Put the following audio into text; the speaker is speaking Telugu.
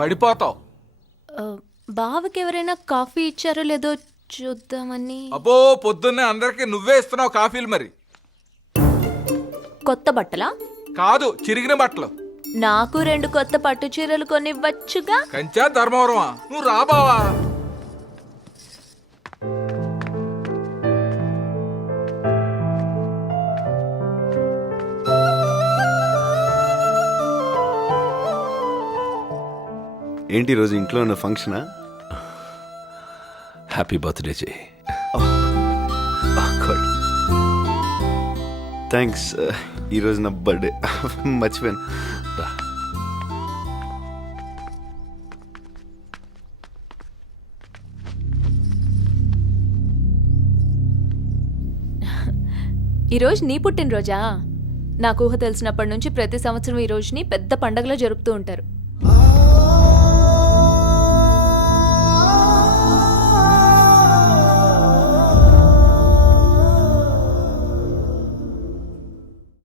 పడిపోతావు. బావకి ఎవరైనా కాఫీ ఇచ్చారో లేదో చూద్దామని. అబ్బో పొద్దున్నే అందరికి నువ్వే ఇస్తున్నావు కాఫీలు. మరి కొత్త బట్టలా? కాదు, చిరిగిన బట్టలు. నాకు 2 కొత్త పట్టు చీరలు కొనివ్వచ్చుగా. కంచా ధర్మవరమా? నువ్వు రాబావా? ఏంటి ఈరోజు ఇంట్లో ఉన్న ఫంక్షనా? హ్యాపీ బర్త్డే జై. థ్యాంక్స్. ఈరోజు నా బర్త్డే మర్చిపోయాను. ఈరోజు నీ పుట్టినరోజా? నాకు ఊహ తెలిసినప్పటి నుంచి ప్రతి సంవత్సరం ఈ రోజుని పెద్ద పండగలో జరుపుతూ ఉంటారు.